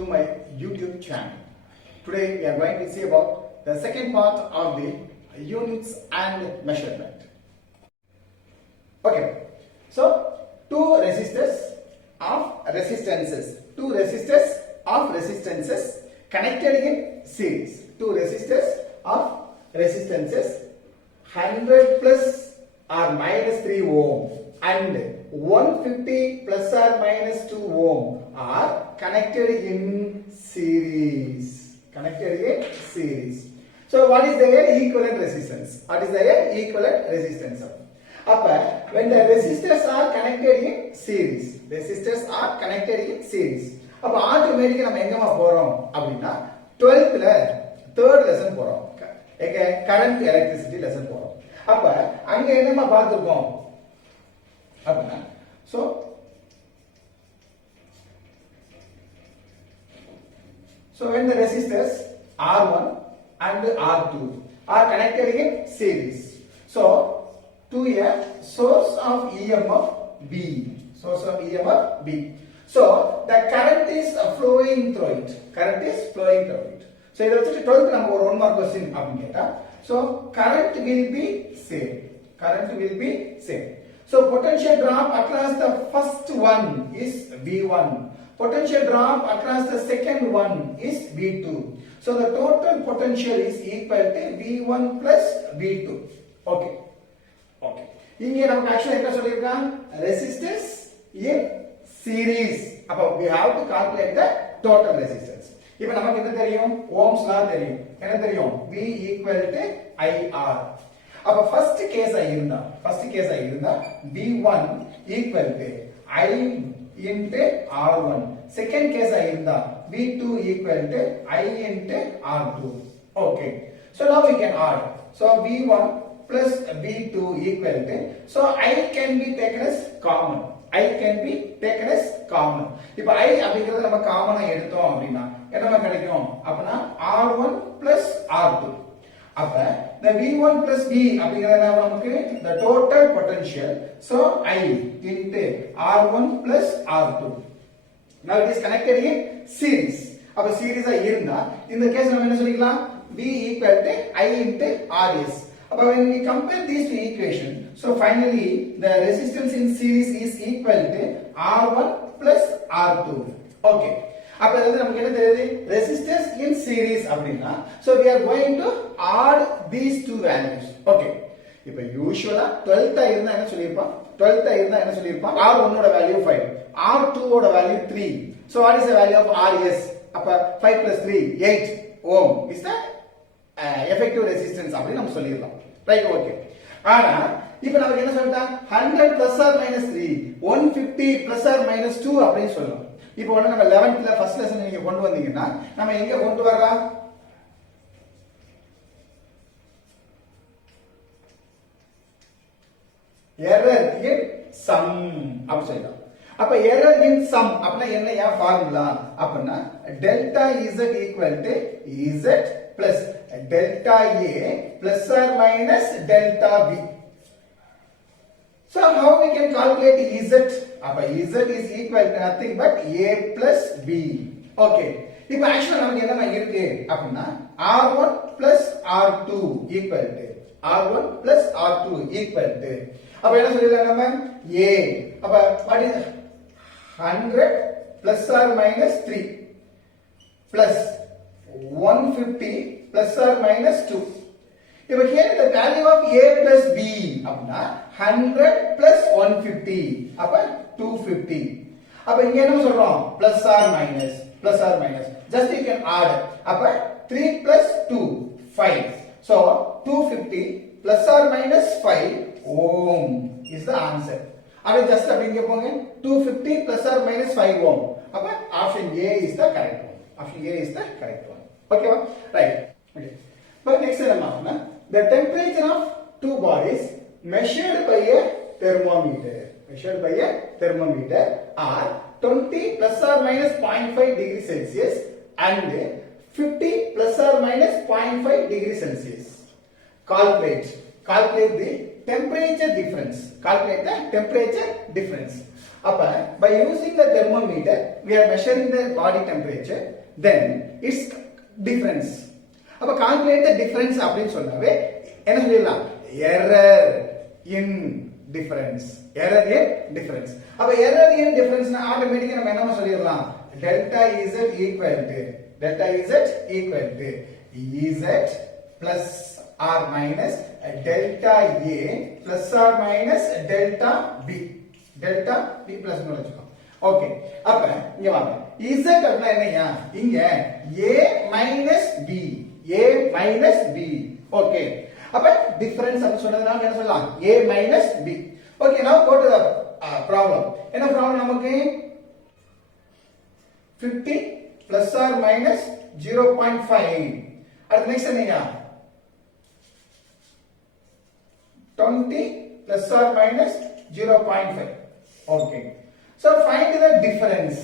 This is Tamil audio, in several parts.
to my YouTube channel. Today we are going to see about the second part of the units and measurement. Okay, so two resistors of resistances connected in series. Two resistors of resistances 100 plus or minus 3 ohm and 150 plus or minus 2 ohm are connected in series. So what is their equivalent resistance? When the resistors are connected in series, அப்ப ஆட்டோமேட்டிக்கா நம்ம எங்கமா போறோம் அப்படினா 12th ல third lesson போறோம். கரண்ட் எலக்ட்ரிசிட்டி லெசன் போறோம். அப்ப அங்க என்னமா பார்த்திருக்கோம் அப்படினா so when the resistors R1 and R2 are connected in series, so to a source of EMF B. So the current is flowing through it. So இத வச்சிட்டு 12th நம்ம ஒரு 1 mark question அப்படி கேட்டா, so current will be same. So potential drop across the first one is V1. Potential drop across the second one is V2. So the total potential is equal to V1 plus V2. Okay. இங்க நமக்கு actually என்ன சொல்லிருக்கான்? Resistors in series. அப்ப we have to calculate the total resistance. இப்போ நமக்கு என்ன தெரியும்? Ohm's law தெரியும். என்ன தெரியும்? V equal to IR. அப்ப first case இருந்தா V1 equal to I into R1. Second case இருந்தா V2 equal to I into R2. Okay. So now we can add. So V1 plus V2 equal to, so I can be taken as common. இப்போ I அப்படிங்கறது நம்ம காமனா எடுத்தோம் அப்படினா என்ன கிடைக்கும்? அப்பனா R1 plus R2. அப்ப the V1 plus V அப்படிங்கறது நமக்கு the total potential, so I into R1 plus R2. Now it is connected in series. அப்ப சீரிஸா இருந்தா இந்த கேஸ் நம்ம என்ன சொல்லிக்கலாம்? V equal to I into RS. But when we compare these two equations, so finally the resistance in series is equal to R1 plus R2. Okay. அப்ப இது நமக்கு என்ன தெரியுது? Resistors in series அப்படினா, so we are going to add these two values. Okay. இப்போ யூசுவலா 12th இருந்தா என்ன சொல்லிருப்பான்? R1 ஓட வேல்யூ 5, R2 ஓட value 3. So what is the value of RS? அப்ப 5 plus 3 8 ohm is the effective resistance அப்படி நம்ம சொல்லிரலாம். Right, okay. ஆனா இப்போ நமக்கு என்ன சொல்லிட்டா 100 plus or minus 3, 150 plus or minus 2 அப்படி சொல்லலாம். இப்போ வந்து நம்ம 11th ல ஃபர்ஸ்ட் லெசன் நீங்க கொண்டு வந்தீங்கன்னா நம்ம எங்க கொண்டு வரலாம்? எரர் இன் சம் அப்படி சொல்லலாம். அப்ப எரர் இன் சம் அப்படினா என்னையா ஃபார்முலா அப்படினா delta Z equal to Z plus delta A plus or minus delta B. So how we can calculate Z? அப்ப Z is equal to nothing but A plus B. Okay. இப்போ ஆக்சுவலா நமக்கு என்ன இருக்கு அப்படினா R1 plus R2 equal to அப்ப என்ன சொல்லிடலாம் நம்ம? A. அப்ப what is 100 plus or minus 3 plus 150 plus or minus 2. If here the value of A plus B அப்படினா 100 plus 150 அப்ப 250. அப்ப இங்க என்ன சொல்றோம்? plus or minus just you can add. அப்ப 3 plus 2 5. So 250 plus or minus 5 ohm is the answer. அப்ப just அப்ப இங்க போங்க 250 plus or minus 5 ohm. அப்ப option A is the correct one. Okay, right. Okay. But next one, the temperature of two bodies measured by a thermometer are 20 plus or minus 0.5 degrees Celsius and 50 plus or minus 0.5 degrees Celsius. Calculate the temperature difference. அப்ப by using the thermometer we are measuring the body temperature, then its difference. அப்ப calculate the difference அப்படின்னு சொன்னாவே என்ன சொல்லலாம், error in difference. Error in difference. அப்ப error in difference னா ஆட்டோமேட்டிக்கா நம்ம என்னமா சொல்லிடலாம், delta z equal to z plus or minus delta a plus or minus delta b plus னு வச்சுக்கோங்க. ஓகே, அப்ப இங்க வாங்க, z அப்படினா என்னையா, இங்க a minus b. ஓகே, அப்ப டிஃபரன்ஸ் அப்படி சொன்னதுனால என்ன சொல்லலாம், a minus b. Okay, now go to the problem. என்ன ப்ராப்ளம் நமக்கு, 50 plus or minus 0.5. அடுத்து நெக்ஸ்ட் என்னையா, 20 plus or minus 0.5. okay, so find the difference.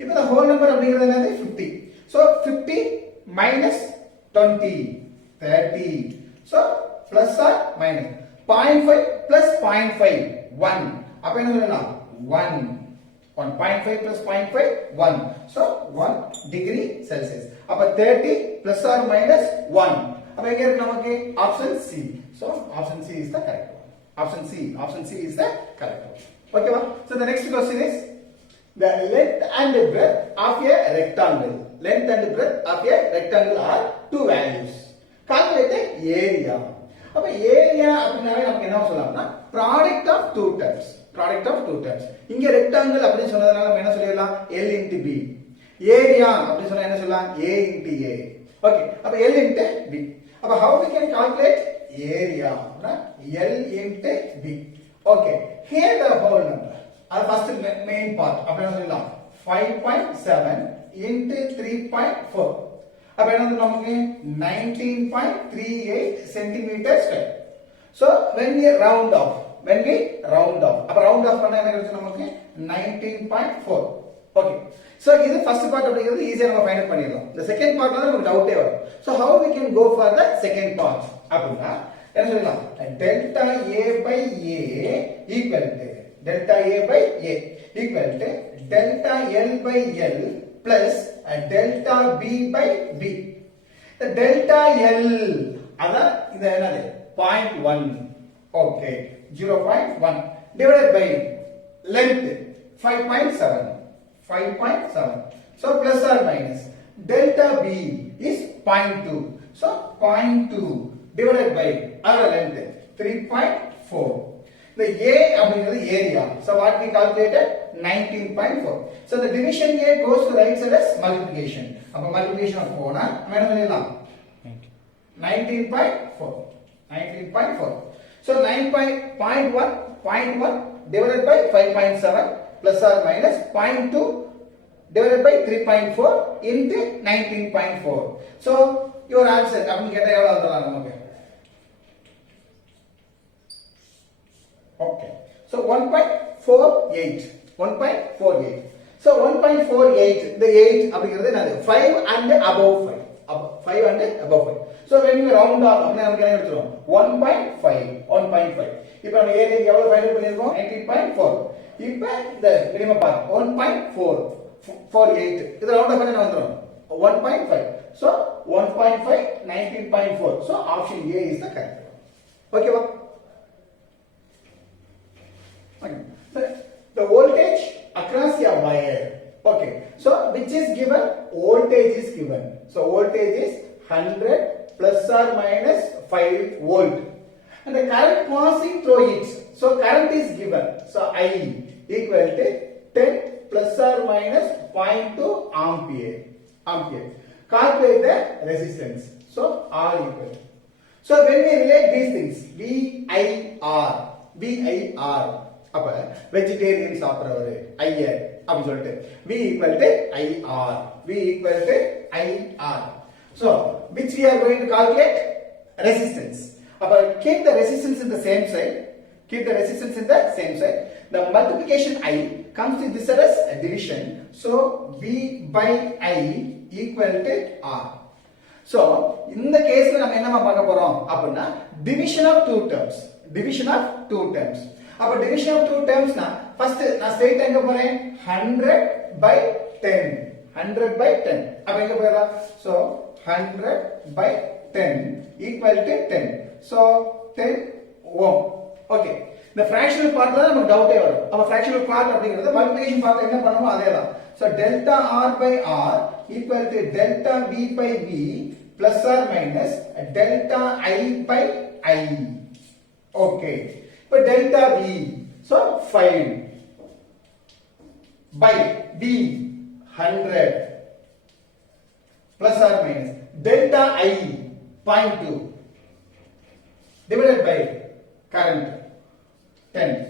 இப்போ the whole number அப்படிங்கிறது என்னது, 50. so 50 minus 20, 30. so plus or minus 0.5 plus 0.5, 1. அப்ப என்ன சொல்லலாம், 1. 1.5 plus 0.5, 1. so 1 degree Celsius. அப்ப 30 plus or minus 1. அப்ப எங்க இருக்கு நமக்கு, option C. so option C is the correct one. Option C is the correct one. Okay va? So the next question is the length and breadth of a rectangle. Length and breadth of a rectangle are two values. Calculate the area. அப்ப area அப்படினாவே நமக்கு என்ன சொல்லலாம்னா product of two terms. இங்க rectangle அப்படி சொன்னதனால நம்ம என்ன சொல்லிடலாம், L into B. area அப்படி சொன்னா என்ன சொல்லலாம், A into A. okay, அப்ப L into B. அப்ப how we can calculate area, L into B. okay, here the whole number, அது first main part அப்ப என்ன சொல்லலாம், 5.7 into 3.4. அப்ப என்ன நமக்கு 19.38 centimeter square. so when we round off, அப்ப round off பண்ணா என்ன கிடைக்கும் நமக்கு, 19.4. okay, so இது first part அப்படிங்கிறது ஈஸியா நம்ம ஃபைண்ட் அவுட் பண்ணிடலாம். the second partல தான் நமக்கு டவுட்டே வரும். so how we can go for the second part அப்படினா என்ன சொல்லலாம், delta a by a equal to delta L by L plus delta B by B. the delta L அதான் இது என்னது, 0.1. okay, 0.1 divided by length 5.7. so plus or minus delta B is 0.2. so 0.2 divided by other length 3.4. the A அப்படிங்கிறது area. so what we calculated, 19.4. so the division A goes to right side as multiplication. அப்ப multiplication போனா நம்ம என்ன பண்ணலாம், 19.4. so 9.1 divided by 5.7 plus or minus 0.2 divided by 3.4 into 19.4. so your answer அப்படி கேட்டா எவ்வளவு வந்துரும் நமக்கு, okay, so 1.48. so 1.48, the 8 அப்படிங்கிறது என்னது, 5 and above 5. so when you round off அப்படினா நமக்கு என்ன கிடைச்சிரும், 1.5. இப்போ நம்ம ஏரியா எவ்வளவு ஃபைண்ட் பண்ணிருக்கோம், 19.4. இப்போ இந்த மினிமம் பார்ட் 1.48, இது ரவுண்ட் ஆஃப் என்ன வந்துரும், 1.5. so 1.5, 19.4. so option A is the correct one. okay va? okay, so the voltage across a wire. okay, so which is given, voltage is given. so voltage is 100 plus or minus 5 volt and the current passing through it. so current is given. so I equal to 10 plus or minus 0.2 ampere. calculate the resistance. so R equal. so when we relate these things, VIR அப்ப vegetarian சாப்பிடுறவரு ஐயர் அப்படி சொல்லிட்டு V equal to IR. so which we are going to calculate, resistance. அப்ப keep the resistance in the same side. the multiplication I comes to this as a division. so V by I equal to R. so இந்த கேஸ்ல நம்ம என்னமா பார்க்க போறோம் அப்படினா division of two terms. அப்ப division of two terms னா first நான் straight எங்க போறேன் 100 by 10 100 by 10 அப்ப எங்க போறோம் so 100 by 10 equal to 10 so 10 ohm okay இந்த fractional part தான் நமக்கு டவுட்டே வரும் அப்ப fractional part அப்படிங்கிறது multiplication part என்ன பண்ணுவோம் அதேதான் so delta r by r equal to delta v by v plus or minus delta I by I okay இப்ப delta v so 5 by v 100 plus or minus delta I 0.2 divided by current 10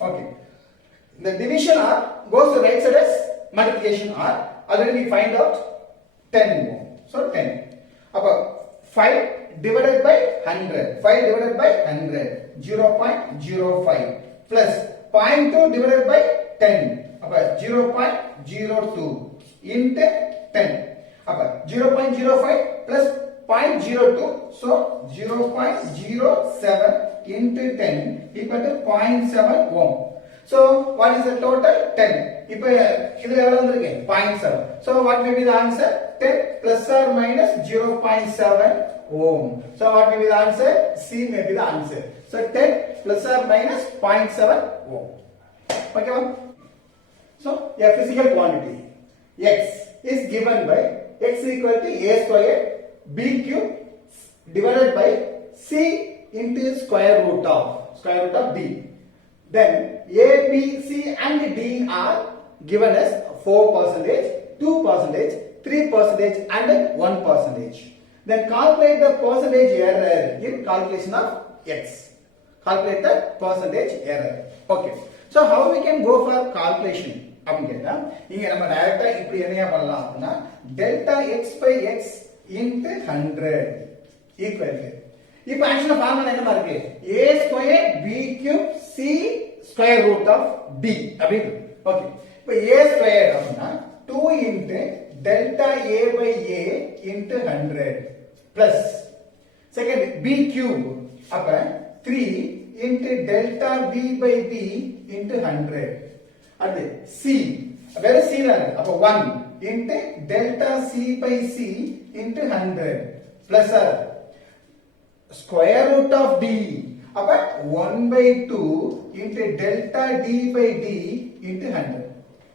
okay the division r goes to right side as multiplication r already we find out 10 ohm so 10 appo 5 divided by 100 5 divided by 100 0.05 plus 0.2 divided by 10 appo 0.02 into 10 appo 0.05 plus 0.02 so 0.07 into 10 equal to 0.7 ohm so what is the total 10 இப்போ இதுல எவ்வளவு வந்திருக்கு 0.7 so what may be the answer 10 plus or minus 0.7 ohm so what may be the answer C may be the answer so 10 plus or minus 0.7 ohm okay ma'am so a physical quantity x is given by x equal to a square b cube divided by c into square root of d then a b c and d are given as 4%, 2%, 3% and 1%. Then calculate the percentage error in calculation of x. Calculate the percentage error. Okay. So how we can go for calculation? அப்படினு கேட்டா இங்க நம்ம டைரக்டா இப்படி என்னையா பண்ணலாம் அப்படினா delta x by x into 100 equal to இப்போ ஆக்சுவலா ஃபார்முலா என்னமா இருக்கு a square b cube c square root of d அப்படி ஓகே இப்போ a square அப்படினா 2 into delta a by a into 100 plus second b cube அப்ப 3 into delta b by b into 100 அடுத்து c வேற c ல இருக்கு அப்ப 1 into delta c by c into 100 plus square root of d அப்ப 1 by 2 into delta d by d into 100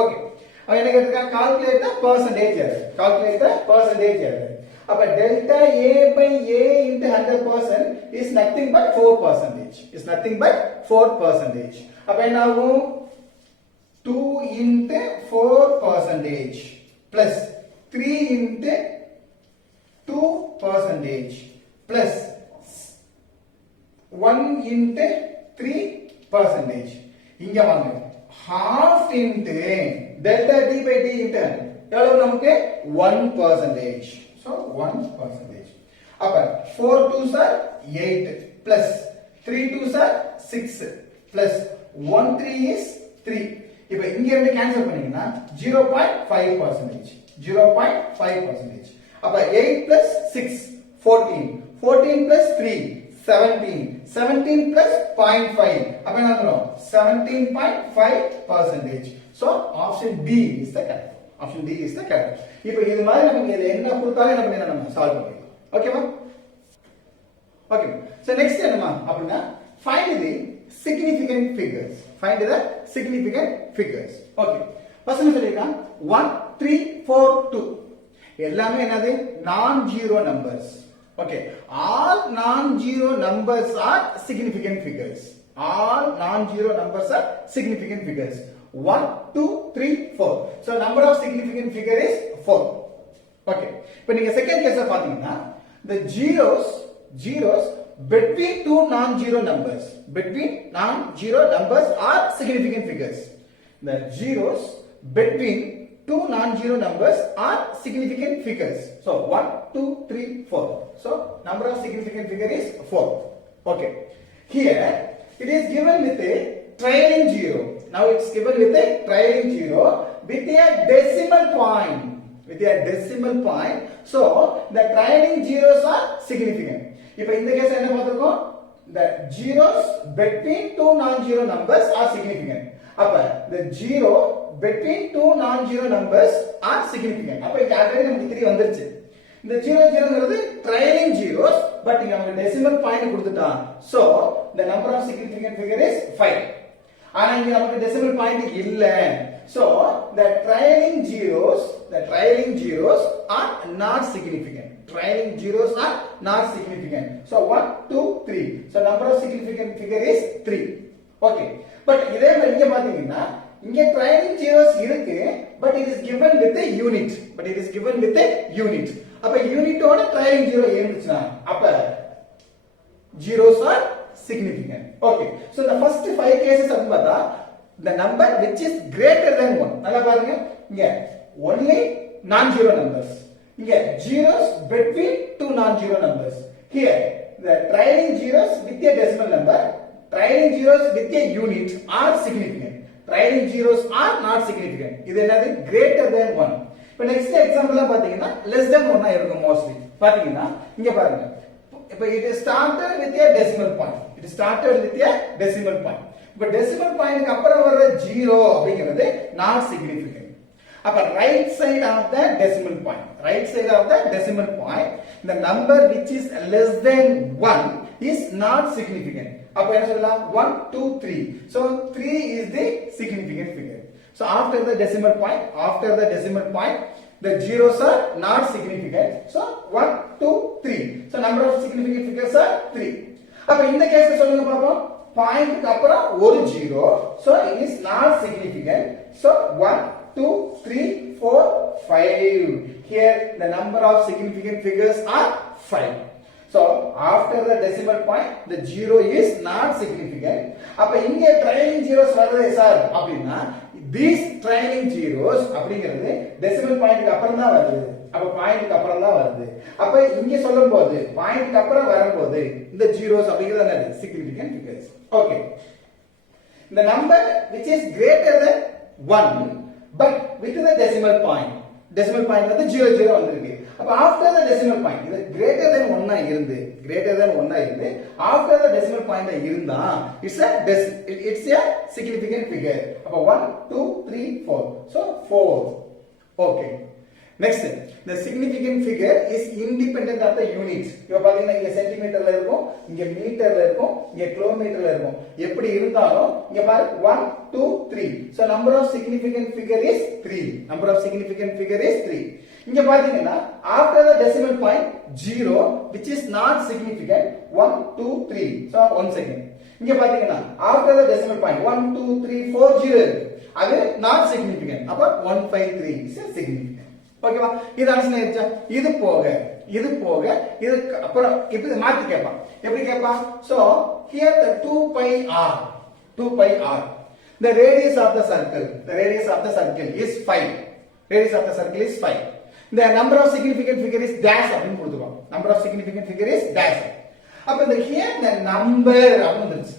okay அவ என்ன கேட்டிருக்காங்க calculate the percentage error calculate the percentage error அப்ப delta a by a into 100% is nothing but 4% is nothing but 4% அப்ப என்ன ஆகும் 2 into 4% plus 3 into 2% plus 1 into 3% இங்க வாங்க half into delta d by d into எவ்வளவு நமக்கு 1% so 1% அப்ப 4 2s are 8 plus 3 2s are 6 plus 1 3 is 3 இப்போ இங்க இருந்து கேன்சல் பண்ணீங்கன்னா 0.5% 0.5% அப்ப 8 plus 6 14 14 plus 3 17 17 plus 0.5 அப்ப என்ன வரும் 17.5% so option D is the correct option D is the correct இப்போ இது மாதிரி நமக்கு இதுல என்ன கொடுத்தாலும் என்ன பண்ணலாம் நம்ம சால்வ் பண்ணிடலாம் ஓகேவா ஓகே so next என்னமா அப்படினா find the significant figures find the significant figures okay first என்ன சொல்லிருக்கான் 1 3 4 2 எல்லாமே என்னது நான் zero numbers okay all non-zero numbers are significant figures all non-zero numbers are significant figures 1 2 3 4 so number of significant figure is 4 okay இப்போ நீங்க செகண்ட் கேஸ்ல பாத்தீங்கன்னா the zeros between two non-zero numbers are significant figures the zeros between two non-zero numbers are significant figures so 1 2 3 4 so number of significant figure is 4 okay here it is given with a trailing zero now it's given with a trailing zero with a decimal point so the trailing zeros are significant இப்போ இந்த கேஸ் என்ன பார்த்திருக்கோம் the zeros between two non-zero numbers are significant. அப்ப the zero between two non-zero numbers are significant. அப்ப இங்க ஆல்ரெடி நமக்கு 3 வந்துருச்சு. இந்த 00ங்கிறது trailing zeros, but இங்க நமக்கு decimal point கொடுத்துட்டான். So the number of significant figure is 5. ஆனா இங்க நமக்கு decimal point இல்ல. So the trailing zeros are not significant. Trailing zeros are not significant. So 1 2 3. So number of significant figure is 3. Okay. But இதே மாதிரி இங்க பாத்தீங்கன்னா இங்க trailing zeros இருக்கு, but it is given with a unit. அப்ப யூனிட்டோட trailing zero இருந்துச்சுனா அப்ப zeros are significant. Okay. So the first 5 cases அப்படி பார்த்தா the number which is greater than 1. நல்லா பாருங்க. இங்க only non-zero numbers. இங்க zeros between two non-zero numbers. Here the trailing zeros with a decimal number, trailing zeros with a unit are significant. Trailing zeros are not significant. இது என்னது? Greater than 1. இப்போ next example பாத்தீங்கன்னா less than 1 இருக்கும் mostly. பாத்தீங்கன்னா இங்க பாருங்க. இப்போ it started with a decimal point. இப்போ decimal point க்கு அப்புறம் வர 0 அப்படிங்கிறது not significant. அப்ப right side of the decimal point, the number which is less than 1 is not significant. அப்ப என்ன சொல்லலாம்? 1 2 3. So 3 is the significant figure. So after the decimal point the zeros are not significant. So 1 2 3. So number of significant figures are 3. அப்ப இந்த கேஸ்ல சொல்லுங்க பாப்போம். Point க்கு அப்புறம் ஒரு 0. So it is not significant. So 1 2 3 4 5. Here the number of significant figures are 5. So after the decimal point the 0 is not significant. அப்ப இங்க trailing zeros வருதே சார் அப்படினா these trailing zeros அப்படிங்கிறது decimal point க்கு அப்புறம் தான் வருது. அப்ப பாயிண்ட் க்கு அப்புறம் தான் வருது. அப்ப இங்க சொல்லும்போது பாயிண்ட் க்கு அப்புறம் வரும்போது இந்த zeros அப்படிங்கிறது என்னது? Significant figures. Okay. The number which is greater than 1 but with the decimal point வந்து 00 வந்திருக்கு. அப்ப after the decimal point இது greater than 1 இருந்து after the decimal point இருந்தா it's a significant figure. அப்ப 1 2 3 4. So 4. Okay. Next, the significant figure is independent of the unit. இப்ப பாத்தீங்கன்னா இங்க சென்டிமீட்டர்ல இருக்கும், இங்க மீட்டர்ல இருக்கும், இங்க கிலோமீட்டர்ல இருக்கும். எப்படி இருந்தாலும் இங்க பாரு 1 2 3. So number of significant figure is 3. இங்க பாத்தீங்கன்னா after the decimal point 0 which is not significant 1 2 3. So 1 second. இங்க பாத்தீங்கன்னா after the decimal point 1 2 3 4 0 அது not significant. அப்ப 1 5 3 is significant. ஓகேவா? இது அண்டர்ஸ்டாண்ட் ஆயிடுச்சா? இது போக இதுக்கு அப்புறம் இப்படி மாத்தி கேட்பான். எப்படி கேட்பான்? So here the 2 pi r the radius of the circle is 5. The number of significant figure is dash அப்படினு கொடுத்துறோம். அப்ப இந்த here the number அப்படினு வந்துருச்சு.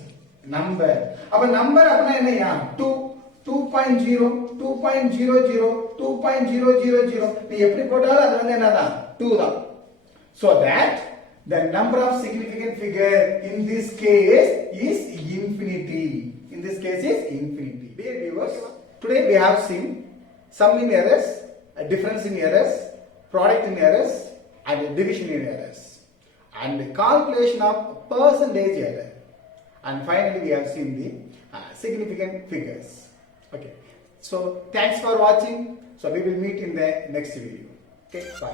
அப்ப நம்பர் அப்படினா என்னையா? 2.0 2.00 2.000 நீ எப்படி போட்டாலும் அது வந்து என்னதான் 2 தான். So that the number of significant figure in this case is infinity. Dear viewers, today we have seen sum in errors, difference in errors, product in errors and division in errors and calculation of percentage error, and finally we have seen the significant figures. Okay, so thanks for watching. So we will meet in the next video. Okay, bye.